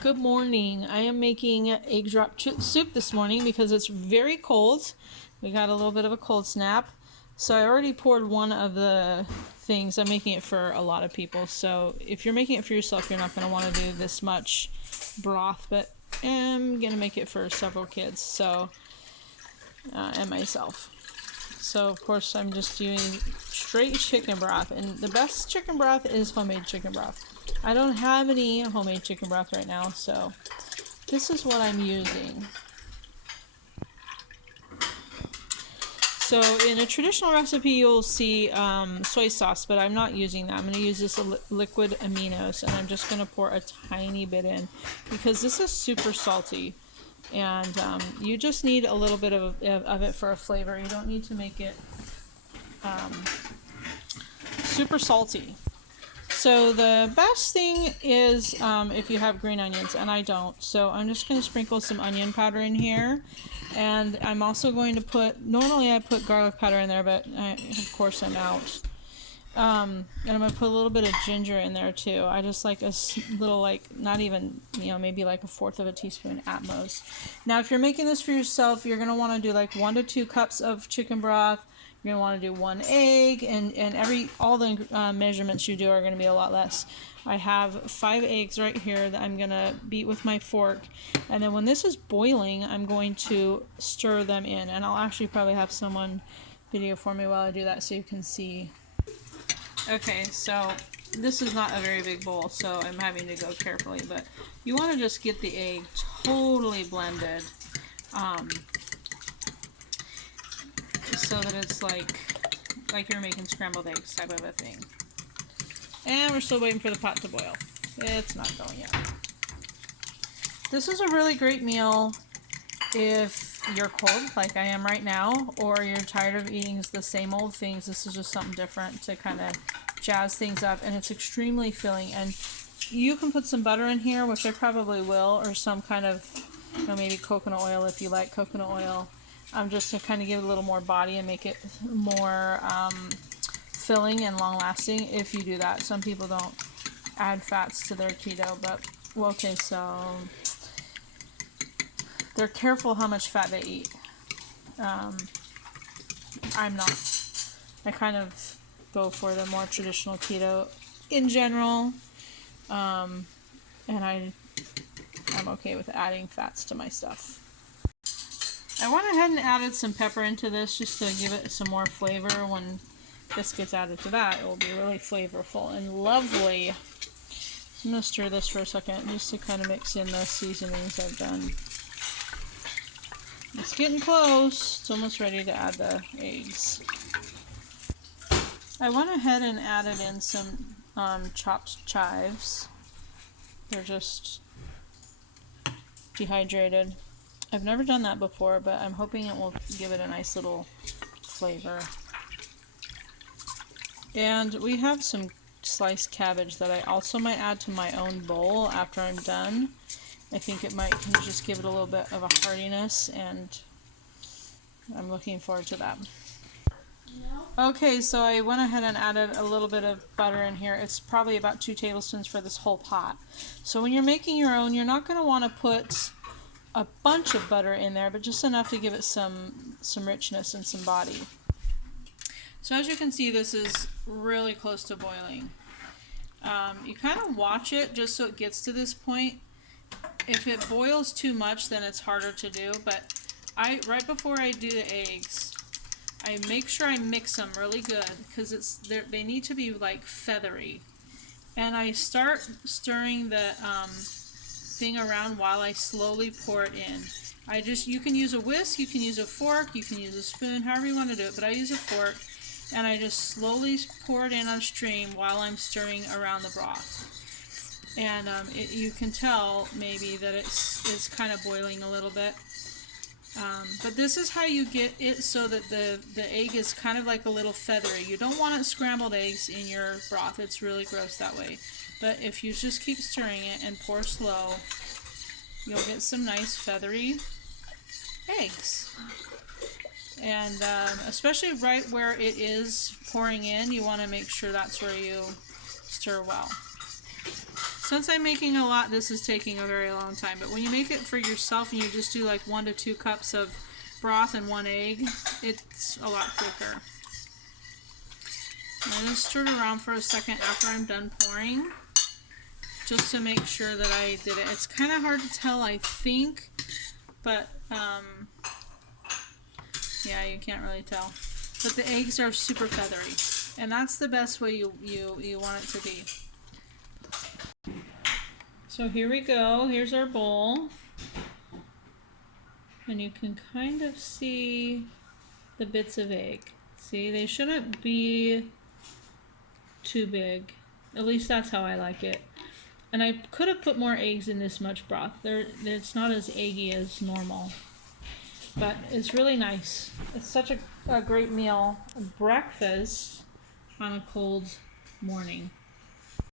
Good morning. I am making egg drop soup this morning because it's very cold. We got a little bit of a cold snap. So I already poured one of the things. I'm making it for a lot of people. So if you're making it for yourself, you're not going to want to do this much broth, but I'm going to make it for several kids and myself. So of course I'm just doing straight chicken broth, and the best chicken broth is homemade chicken broth. I don't have any homemade chicken broth right now, so this is what I'm using. So in a traditional recipe you'll see soy sauce, but I'm not using that. I'm going to use this liquid aminos, and I'm just going to pour a tiny bit in because this is super salty, and you just need a little bit of it for a flavor. You don't need to make it super salty. So the best thing is if you have green onions, and I don't. So I'm just going to sprinkle some onion powder in here. And I'm also going to put, normally I put garlic powder in there, but of course I'm out. And I'm going to put a little bit of ginger in there too. I just like a little, like, not even, maybe like 1/4 of a teaspoon at most. Now if you're making this for yourself, you're going to want to do like 1 to 2 cups of chicken broth. You're going to want to do 1 egg, and all the measurements you do are going to be a lot less. I have 5 eggs right here that I'm going to beat with my fork. And then when this is boiling, I'm going to stir them in. And I'll actually probably have someone video for me while I do that so you can see. Okay, so this is not a very big bowl, so I'm having to go carefully. But you want to just get the egg totally blended. So that it's like you're making scrambled eggs type of a thing. And we're still waiting for the pot to boil. It's not going yet. This is a really great meal if you're cold, like I am right now, or you're tired of eating the same old things. This is just something different to kind of jazz things up, and it's extremely filling. And you can put some butter in here, which I probably will, or some kind of, maybe coconut oil if you like coconut oil. Just to kind of give it a little more body and make it more filling and long-lasting if you do that. Some people don't add fats to their keto, but, well, okay, so they're careful how much fat they eat. I'm not. I kind of go for the more traditional keto in general, and I'm okay with adding fats to my stuff. I went ahead and added some pepper into this just to give it some more flavor. When this gets added to that, it will be really flavorful and lovely. I'm going to stir this for a second just to kind of mix in the seasonings I've done. It's getting close. It's almost ready to add the eggs. I went ahead and added in some chopped chives. They're just dehydrated. I've never done that before, but I'm hoping it will give it a nice little flavor. And we have some sliced cabbage that I also might add to my own bowl after I'm done. I think it might just give it a little bit of a heartiness, and I'm looking forward to that. Okay, so I went ahead and added a little bit of butter in here. It's probably about 2 tablespoons for this whole pot. So when you're making your own, you're not going to want to put a bunch of butter in there, but just enough to give it some richness and some body. So as you can see, this is really close to boiling. You kind of watch it just so it gets to this point. If it boils too much, then it's harder to do, but right before I do the eggs, I make sure I mix them really good because they need to be like feathery. And I start stirring the thing around while I slowly pour it in. You can use a whisk, you can use a fork, you can use a spoon, however you want to do it, but I use a fork, and I just slowly pour it in on a stream while I'm stirring around the broth. And you can tell maybe that it's kind of boiling a little bit. But this is how you get it so that the egg is kind of like a little feathery. You don't want it scrambled eggs in your broth. It's really gross that way. But if you just keep stirring it and pour slow, you'll get some nice feathery eggs. And especially right where it is pouring in, you want to make sure that's where you stir well. Since I'm making a lot, this is taking a very long time. But when you make it for yourself and you just do like 1 to 2 cups of broth and 1 egg, it's a lot quicker. I just stir it around for a second after I'm done pouring, just to make sure that I did it. It's kind of hard to tell, I think, but yeah, you can't really tell. But the eggs are super feathery, and that's the best way you want it to be. So here we go. Here's our bowl, and you can kind of see the bits of egg. See, they shouldn't be too big. At least that's how I like it. And I could have put more eggs in this much broth. It's not as eggy as normal. But it's really nice. It's such a great meal. Breakfast on a cold morning.